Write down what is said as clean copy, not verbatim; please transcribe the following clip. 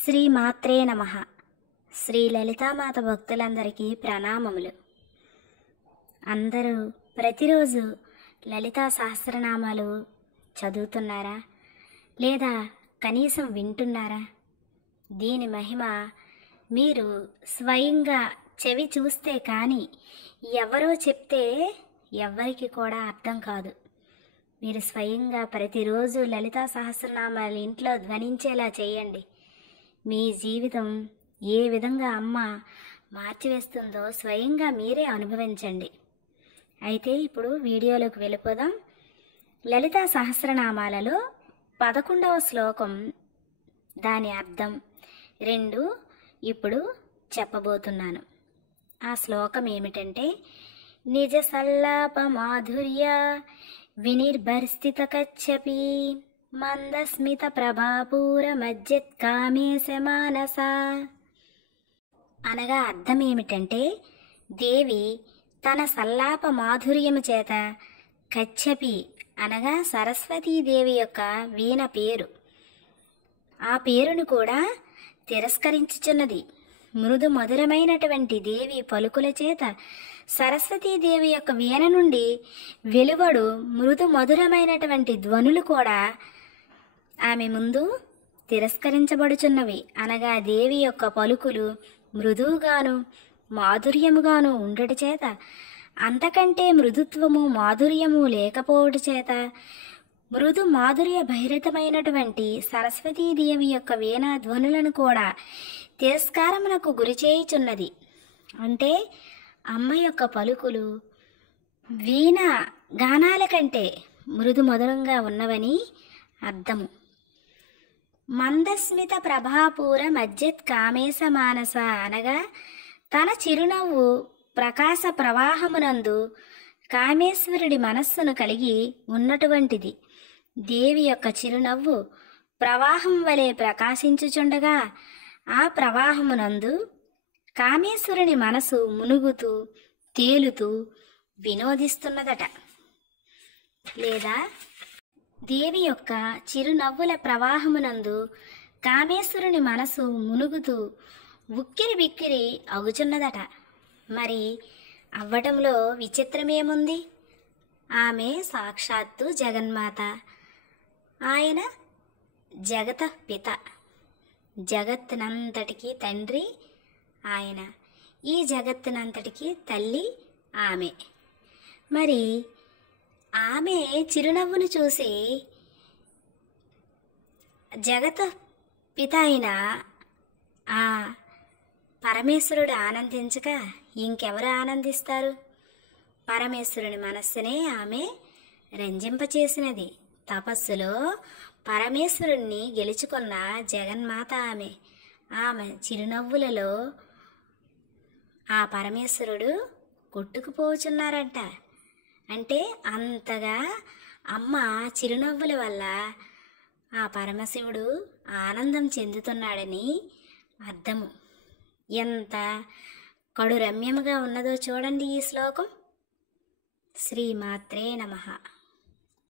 శ్రీమాత్రే నమః. శ్రీ లలితామాత భక్తులందరికీ ప్రణామములు. అందరూ ప్రతిరోజు లలితా సహస్రనామాలు చదువుతున్నారా? లేదా కనీసం వింటున్నారా? దీని మహిమ మీరు స్వయంగా చెవి చూస్తే కానీ ఎవరో చెప్తే ఎవ్వరికి కూడా అర్థం కాదు. మీరు స్వయంగా ప్రతిరోజు లలితా సహస్రనామాలు ఇంట్లో ధ్వనించేలా చేయండి. మీ జీవితం ఏ విధంగా అమ్మ మార్చివేస్తుందో స్వయంగా మీరే అనుభవించండి. అయితే ఇప్పుడు వీడియోలోకి వెళ్ళిపోదాం. లలితా సహస్రనామాలలో 11వ శ్లోకం, దాని అర్థం 2 ఇప్పుడు చెప్పబోతున్నాను. ఆ శ్లోకం ఏమిటంటే, నిజ సల్లాప మాధుర్య వినిర్భర్స్థిత కచ్చపి మందస్మిత ప్రభాపూర మజ్జత్ కామేశ మానస. అనగా అర్థం ఏమిటంటే, దేవి తన సల్లాప మాధుర్యము చేత కచ్చపి అనగా సరస్వతీదేవి యొక్క వీణ పేరు, ఆ పేరును కూడా తిరస్కరించుచున్నది. మృదు మధురమైనటువంటి దేవి పలుకుల చేత సరస్వతీదేవి యొక్క వీణ నుండి వెలువడు మృదు మధురమైనటువంటి ధ్వనులు కూడా ఆమె ముందు తిరస్కరించబడుచున్నవి. అనగా దేవి యొక్క పలుకులు మృదువుగాను మాధుర్యముగాను ఉండుట చేత, అంతకంటే మృదుత్వము మాధుర్యము లేకపోవట చేత మృదు మాధుర్య భైరతమైనటువంటి సరస్వతీదేవి యొక్క వీణా ధ్వనులను కూడా తిరస్కారమునకు గురి చేయుచున్నది. అంటే అమ్మ యొక్క పలుకులు వీణ గానాల కంటే మృదు మధురంగా ఉన్నవని అర్థము. మందస్మిత ప్రభాపూర మజ్జత్ కామేశ మానస అనగా తన చిరునవ్వు ప్రకాశ ప్రవాహమునందు కామేశ్వరుడి మనస్సును కలిగి ఉన్నటువంటిది. దేవి యొక్క చిరునవ్వు ప్రవాహం వలె ప్రకాశించుచుండగా ఆ ప్రవాహమునందు కామేశ్వరుని మనసు మునుగుతూ తేలుతూ వినోదిస్తున్నదట. లేదా దేవి యొక్క చిరునవ్వుల ప్రవాహమునందు కామేశ్వరుని మనసు మునుగుతూ ఉక్కిరి బిక్కిరి అగుచున్నదట. మరి అవ్వటంలో విచిత్రమేముంది? ఆమె సాక్షాత్తు జగన్మాత, ఆయన జగత పిత, జగత్తునంతటికి తండ్రి ఆయన, ఈ జగత్తునంతటికి తల్లి ఆమె. మరి ఆమె చిరునవ్వును చూసి జగత పిత అయిన ఆ పరమేశ్వరుడు ఆనందించక ఇంకెవరు ఆనందిస్తారు? పరమేశ్వరుని మనస్సునే ఆమె రంజింపచేసినది. తపస్సులో పరమేశ్వరుణ్ణి గెలుచుకున్న జగన్మాత ఆమె. ఆమె చిరునవ్వులలో ఆ పరమేశ్వరుడు కొట్టుకుపోచున్నారంట. అంటే అంతగా అమ్మ చిరునవ్వుల వల్ల ఆ పరమశివుడు ఆనందం చెందుతున్నాడని అర్థము. ఎంత కడు రమ్యముగా ఉన్నదో చూడండి ఈ శ్లోకం. శ్రీమాత్రే నమః.